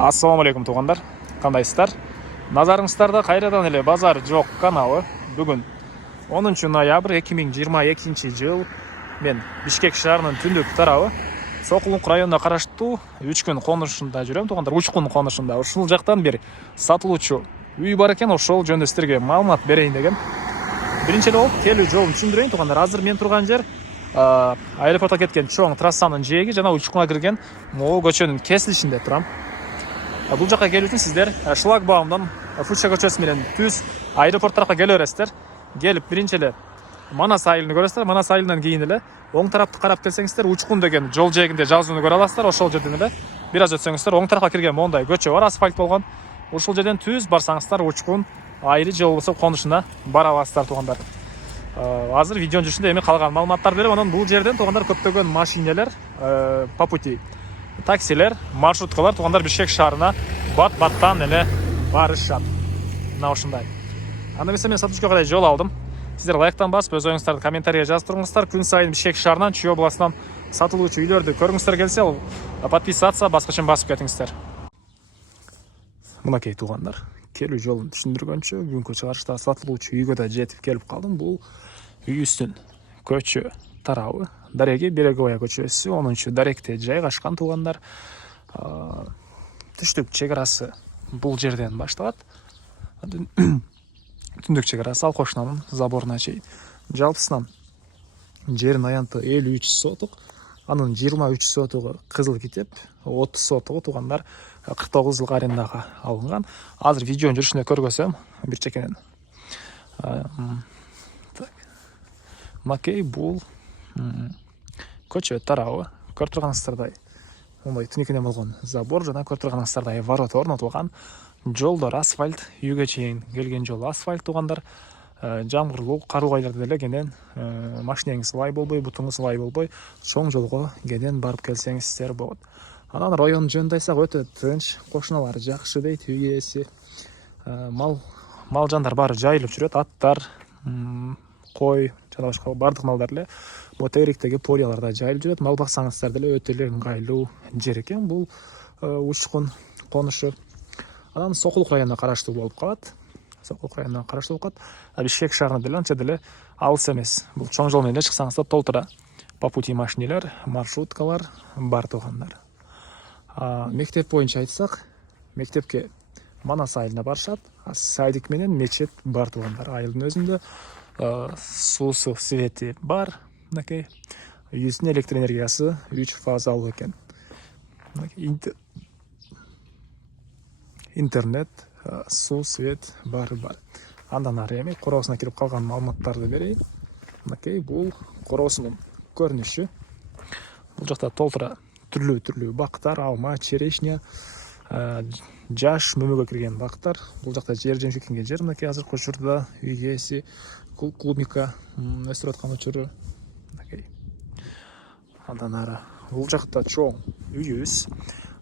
Ассаламу алейкум туугандар, кандайсыздар? Назарыңыздарда кайрадан эле базар жок каналы. Бүгүн 10 ноябрь 2022 жыл. Мен Бишкек шаарынын түндүк тарабы Сокулук районуна караштуу Учкун конушунда жүрөм туугандар. Учкун конушунда ушул жактан бир сатылуучу үй бар экен, ошол жөнүндө сиздерге маалымат берейин деген. Биринчи болуп келүү жолун түшүндүрөйүн туугандар. Азыр мен турган жер аэропортко кеткен чоң трассанын жээги жана Учкунга кирген могул көчөнүн кесилишинде турам. Бул жака келүү үчүн сиздер шлагбаумдан Фуча көчөсү менен түз аэропорт тарапка келе бересиздер. Келип биринчи эле Манас айылын көрөсүздөр. Манас айылынан кийин эле оң тарапты карап келсеңиздер, Учкун деген жол жээгинде жазууну көрө аласыздар. Ошол жерден эле бир аз өтсөңүздөр оң тарапка кирген мондай көчө бар, асфальт болгон. Ушул жерден түз барсаңыздар Учкун айры же болбосо конушуна бара аласыздар туугандар. Азыр видеонун жүрүшүндө эми калган маалыматтарды берем. Анан бул жерден туугандар көптөгөн машинелер, по пути таксилер, маршруткалар туугандар Бишкек шаарына бат-баттан эле барышат. Мына ушундай. Анда эмесе мен сатушка карай жол алдым. Сиздер лайктан басып, өз оюңуздарды комментарийге жазып туруңуздар. Күн сайын Бишкек шаарынан, Чүй областынан сатылуучу үйлөрдү көргүңүздөр келсе, подписаться баскычын басып кетиңиздер. Мынакей туугандар, келүү жолун түшүндүргөнчө бүгүнкү чыгарышта сатылуучу үйгө да жетип келип калдым. Бул үйүбүздүн көчө тарабы Дареги Береговая көчөсү 10 даректе жайгашкан туугандар. Түштүк чек-арасы бул жерден башталат. Түндүк чек-арасы Алкошнанын заборуна чейин. Жалпысынан жердин аянты 53 сотук, анын 23 сотугу кызыл китеп, 30 сотугу туугандар 49 жылга арендага алынган. Азыр видеонун жүрүшүндө көргөзөм бир чекенен. Макей бул көчө тарабы көрүп турганыңыздардай мондай түнүкүнөн болгон забор жана көрүп турганыңыздардай ворота орнотулган. Жолдор асфальт, үйгө чейин келген жол асфальт туугандар. Жамгырлуу каруу айларда деле кенен машинеңиз ылай болбой, бутуңуз ылай болбой, чоң жолго кенен барып келсеңиздер болот. Анан район жөнүндө айтсак өтө тынч, кошуналар жакшы дейт, үй ээси. Мал жандар баары жайылып жүрөт, аттар, кой жана башка бардык малдар эле бул тегеректеги полияларда жайылып жүрөт. Мал баксаңыздар деле өтө эле ыңгайлуу жер экен бул Учкун конушу. Анан Сокулук районуна караштуу болуп калат. Бишкек шаарына деле анча деле алыс эмес. Бул чоң жол менен чыксаңыздар толтура по пути машинелер, маршруткалар бар туугандар. Мектеп боюнча айтсак, мектепке Манас айылына барышат. Сайдик менен мечет бар туугандар. Айылдын өзүндө суусу, свети бар. Мынакей үйүбүздүн электр энергиясы 3 фазалуу экен. Интернет, суу, свет бар. Андан ары эми короосуна кирип калган маалыматтарды берейин. Мынакей бул короосунун көрүнүшү. Бул жакта толтура түрлүү бактар, алма, черешня, жаш мөмөгө кирген бактар. Бул жакта жер жемиш экенген жер. Мынакей азыркы учурда үй ээси клубника өстүрүп аткан учуру. Мынакей. Андан ары бул жакта чоң үйүбүз.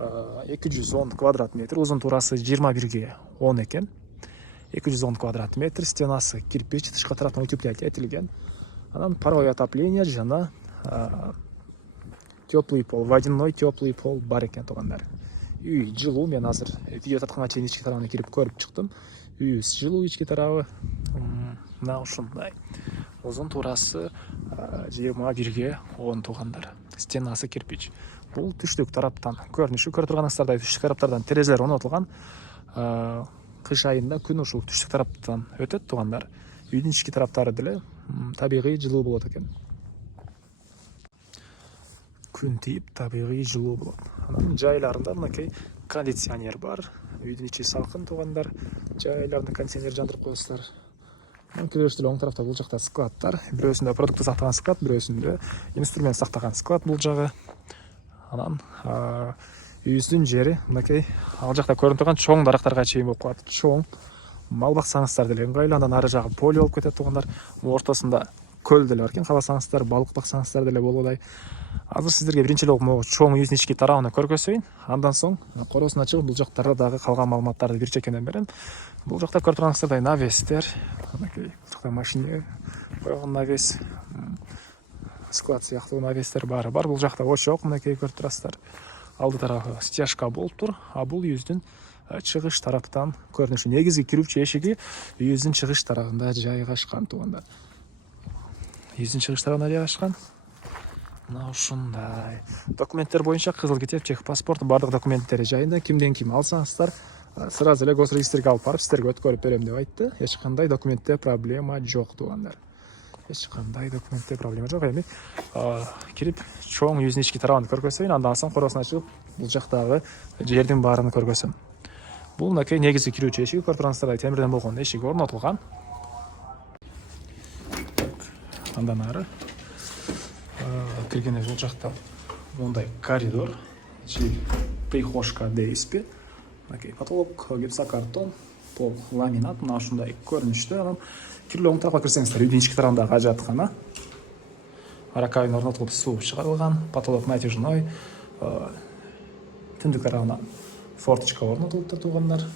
210 квадрат метр, узун туурасы 21 10 экен. 210 квадрат метр, стенасы кирпич, тышкы тараптан утеплять этилген. Анан паровое отопление жана теплый пол, водяной теплый пол бар экен туугандар. Үй жылуу, мен азыр видео татканга чейин ички тарабына кирип көрүп чыктым. Үйүбүз жылуу, ички тарабы мына ушундай. Узун туурасы 21 10 туугандар. Стенасы кирпич. Бул түштүк тараптан көрүнүшү. Көрүп турганыңыздардай түштүк тараптардан терезелер орнотулган. Кыш айында күн ушул түштүк тараптан өтөт туугандар. Үйдүн ички тараптары деле табигый жылуу болот экен. Күн тийип табигый жылуу болот. Анан жайларында мынакей кондиционер бар. Үйдүн ичи салкын туугандар. Жайларында кондиционер жандырып коесуздар. Көрүшүлөр оң тарафта бул жакта складтар. Бирөөсүндө продукты сактаган склад, бирөөсүндө инструмент сактаган склад бул жагы. Анан үйүбүздүн жери мынакей ал жакта көрүнүп турган чоң дарактарга чейин болуп калат. Чоң мал баксаңыздар деле ыңгайлуу. Андан ары жагы поле болуп кетет туугандар. Ортосунда көл деле бар экен. Кааласаңыздар балык баксаңыздар деле болодай. Азыр сиздерге биринчи эле могу чоң үйүбүздүн ички тарабына көргөзөйүн. Андан соң короосуна чыгып бул жактарда дагы калган маалыматтарды бир чекенен берем. Бул жакта көрүп турганыңыздардай навестер, мынакей машина койгон навес, склад сыяктуу навестер баары бар. Бул жакта очок, мынакей көрүп турасыздар. алды тарапы стяжка болуп тур, а бул үйүздүн чыгыш тараптан көрүнүшү. Негизги кирүүчү эшиги үйүздүн чыгыш тарабында жайгашкан туугандар. Үйүздүн чыгыш тарабында жайгашкан. Мына ушундай. Документтер боюнча кызыл китеп, техпаспорт, бардык документтери жайында. Кимден ким алсаңыздар, сразу эле госрегистрге алып барып сиздерге өткөрүп берем деп айтты. Эч кандай документте проблема жок туугандар. Эч кандай документте проблема жок. Эми кирип чоң үйүздүн ички тарабын көргөзөйүн, андан соң коросуна чыгып бул жактагы жердин баарын көргөзөм. Бул мынакей негизги кирүүчү эшиги, көрүп тургансыздар, темирден болгон эшиги орнотулган. Андан ары киргенде бул жакта мындай коридор, прихожка дейсизби. Мынакей потолок гипсокартон, пол ламинат, мына ушундай көрүнүштө. Анан кирлөө оң тарапка кирсеңиздер, үйдүн ички тарабындагы ажаткана. Раковина орнотулуп, суу чыгарылган, потолок натяжной. Түндүк тарабына форточка орнотулуптур туугандар.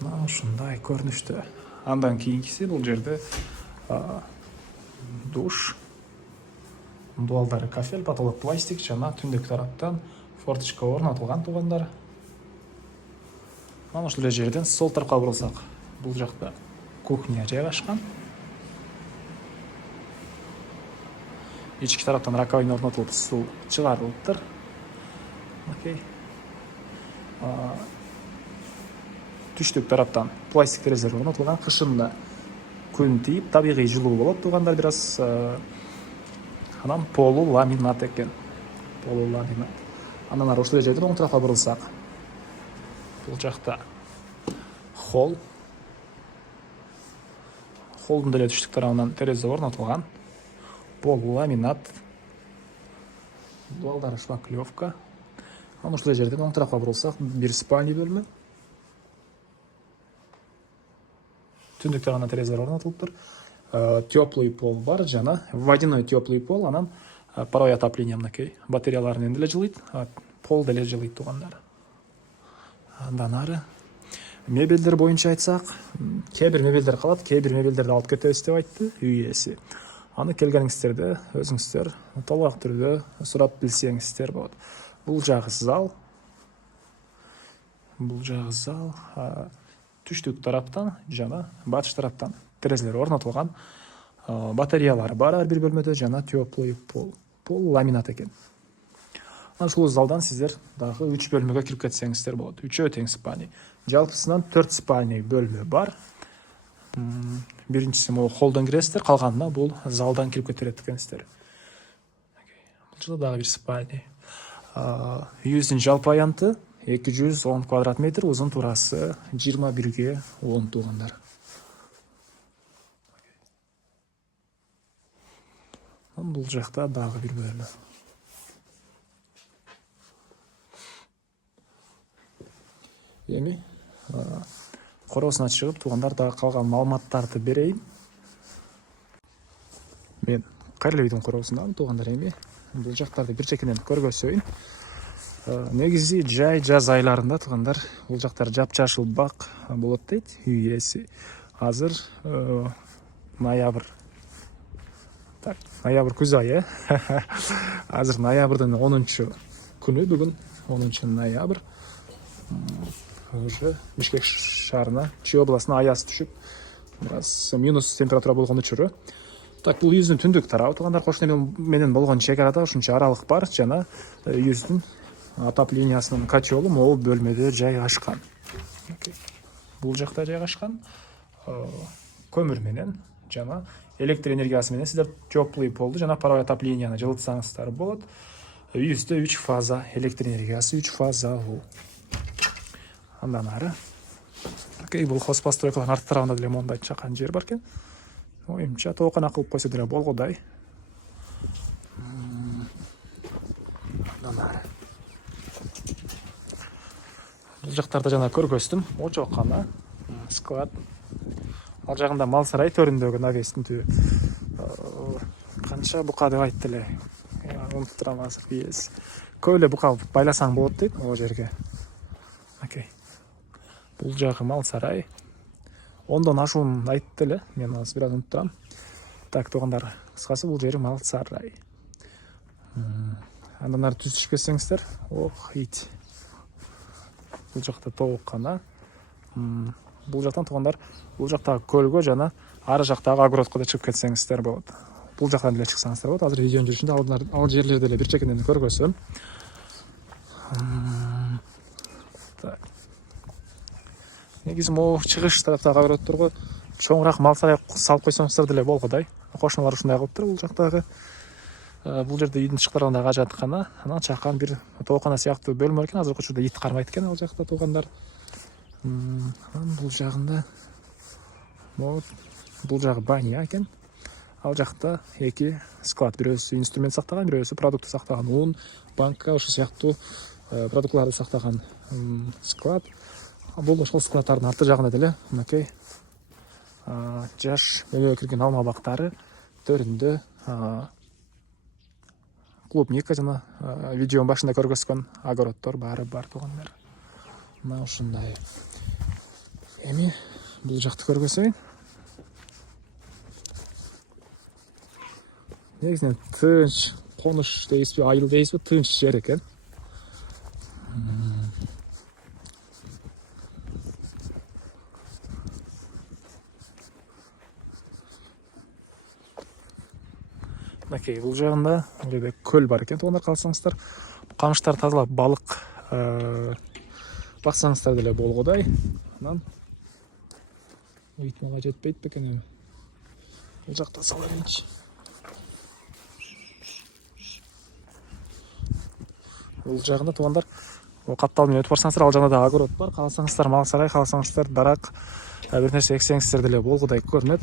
Мына ушундай көрүнүштө. Андан кийинкиси бул жерде душ, дуалдары кафель, потолок пластик, жана түндүк тараптан форточка орнотулган туугандар. Mana ушул жерден сол тарапка бурулсак, бул жакта кухня жайгашкан. Ички тараптан раковина орнотулуп, суу чыгарылыптыр. Окей. Түштүк тараптан пластик терезелер орнотулган. Кышында күн тийип, табигый жылуу болот туугандар, бир аз. Анан полу ламинат экен. Полу ламинат. Андан ары ушул жерден оң тарапка бурулсак, бул жакта холл. Холдун деле түштүк тарабынан терезе орнотулган. Пол ламинат. Дуалдары шпаклевка. Анан ушул жерден оң тарапка бурулсак, бир спальный бөлмө. Түндүк тарабынан терезелер орнотулуптур. Теплый пол бар, жана водяной теплый пол, анан паровой отопление мынакей. Батареяларын деле жылыйт, пол деле жылыйт туугандар. Андан ары мебелдер боюнча айтсак, кээ бир мебелдер калат, кээ бир мебелдерди алып кетебиз деп айтты үй ээси. Аны келгениңиздерде өзүңүздөр толук түрдө сурап билсеңиздер болот. Бул жагы зал. Бул жагы зал. Түштүк тараптан жана батыш тараптан терезелер орнотулган. Батареялар бар ар бир бөлмөдө, жана теплый пол. Пол ламинат экен. Ушул залдан сиздер дагы 3 бөлмөгө кирип кетсеңиздер болот. 3 тең спальный. Жалпысынан 4 спальный бөлмө бар. Биринчиси могу холдон киресиздер, калганына бул залдан кирип кетет экенсиздер. Бул жерде дагы бир спальный. Үйүздүн жалпы аянты 210 квадрат метр, узун туурасы 21ге 10 туугандар. Бул жакта дагы бир бөлмө. Эми коросуна чыгып, туугандар дагы калган маалыматтарды берейин. Мен Кайрылы үйдүн коросундамын туугандар. Эми бул жактарды бир чекинен көргөзөйүн. Негизи жаз айларында туугандар бул жактар жапжашыл бак болот дейт үй ээси. Азыр ноябрь. Так, ноябрь күз айы. Азыр ноябрдын 10-күнү, бүгүн 10 ноябрь. Уже Бишкек шаарына, Чүй областына аяз түшүп, бираз минус температура болгон учуру. Так, бул үйүздүн түндүк тарабы туугандар, кошуна менен болгон чек-арада ушунча аралык бар, жана үйүздүн отоплениясынын котелу могул бөлмөдө жайгашкан. Бул жакта жайгашкан. Көмүр менен жана электр энергиясы менен сиздер теплый полду жана паровой отопленияны жылытсаңыздар болот. Үйүздө 3 фаза электр энергиясы, 3 фаза. Андан ары бул хозпостройкалардын арт тарабында деле мондай чакан жер бар экен. Оюмча тоокана кылып койсо деле болгодай. Андан ары бул жактарда жана көргөздүм. Очокана, склад. Ал жагында мал сарай төрүндөгү навестин түбү. Канча бука деп айтты эле. Унутуп турам азыр биз. Көп эле бука байласаң болот дейт ал жерге. Окей. Бул жагы мал сарай. 10дон ашуун айтты эле. Мен азыр бир аз унутуп турам. Так, туугандар, кыскасы бул жери мал сарай. Андан ары түзүшүп кетсеңиздер, ох, ит. Бул жакта толук кана. Бул жактан туугандар, бул жактагы көлгө жана ары жактагы огородко да чыгып кетсеңиздер болот. Бул жактан деле чыксаңыздар болот. Азыр видеонун жүрүшүндө ал жерлерди эле бир чекинен көргөзөм. Так. Негизи могу чыгыш тараптагы огородторго чоңураак мал сарай салып койсоңуздар деле болгодай. Кошуналар ушундай кылыптыр бул жактагы. Бул жерде үйдүн ышыктарында ажаткана, анан чакан бир тоокана сыяктуу бөлмө экен. Азыркы учурда ит кармайт экен ал жакта туугандар. Анан бул жагында бул жагы баня экен. Ал жакта эки склад, бирөөсү инструмент сактаган, бирөөсү продукты сактаган, ун, банка, ошол сыяктуу продуктларды сактаган склад. Бул ошол складдардын арты жагында деле мынакей жаш мөмөгө кирген алма бактары төрүндө клубника жана видеонун башында көргөзгөн огороддор баары бар туугандар. Мына ушундай. Эми бул жакты көргөзөйүн. Негизинен тынч конуш дейсизби, айыл дейсизби, тынч жер экен. Мынакей бул жагында эле көл бар экен туугандар, калсаңыздар. Камыштар тазалап балык баксаңыздар деле болгодай. Анан мага жетпейт бекен эми. Бул жакта сала берейинчи. Бул жагында туугандар каптал менен өтүп барсаңыздар, ал жагында да огород бар. Кааласаңыздар мал сарай, кааласаңыздар дарак бир нерсе эксеңиздер деле болгодай көрүнөт.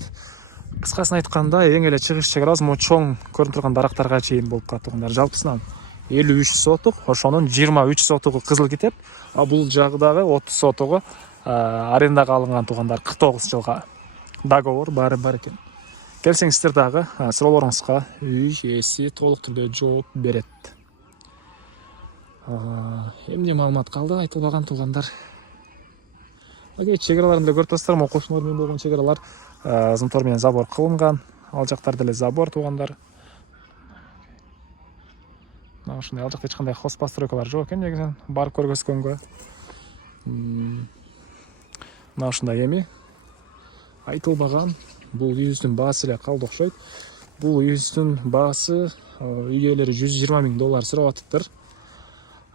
Кыскасын айтканда, эң эле чыгыш чек аз могу чоң көрүнүп турган дарактарга чейин болуп калат туугандар. Жалпысынан 53 сотук, ошонун 23 сотугу кызыл китеп, а бул жагдагы 30 сотугу арендага алынган туугандар. 49 жылга договор баары бар экен. Келсеңиздер дагы суроолоруңузга үй ээси толук түрдө жооп берет. Эмне маалымат калды айтылбаган туугандар? Агей чек араларын деле көрүп турасыздар, могу кошуналар менен болгон чек аралар зымтор менен забор кылынган. Ал жактар деле забор туугандар. Мына ушундай, ал жакта эч кандай хозпостройкалар жок экен негизинен барып көргөзгөнгө. Мына ушундай эми айтылбаган бул үйүбүздүн баасы эле калды окшойт. Бул үйүбүздүн баасы үй ээлери $120,000 сурап атыптыр.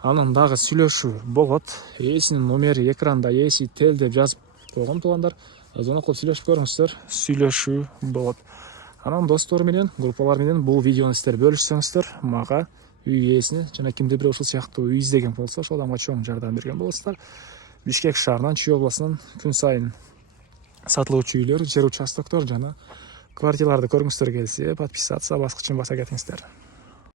Анан дагы сүйлөшүү болот. Ээсинин номери экранда, ээси тел деп жазып койгон туугандар. Звонок кылып сүйлөшүп көрүңүздөр, сүйлөшүү болот. Анан достор менен, группалар менен бул видеону сиздер бөлүшсөңүздөр, мага үй ээсине жана кимди бир ушул сыяктуу үй издеген болсо, ошол адамга чоң жардам берген болосуздар. Бишкек шаарынан, Чүй областынан күн сайын сатылуучу үйлөр, жер участоктор жана квартираларды көргүңүздөр келсе, подписаться баскычын баса кетиңиздер.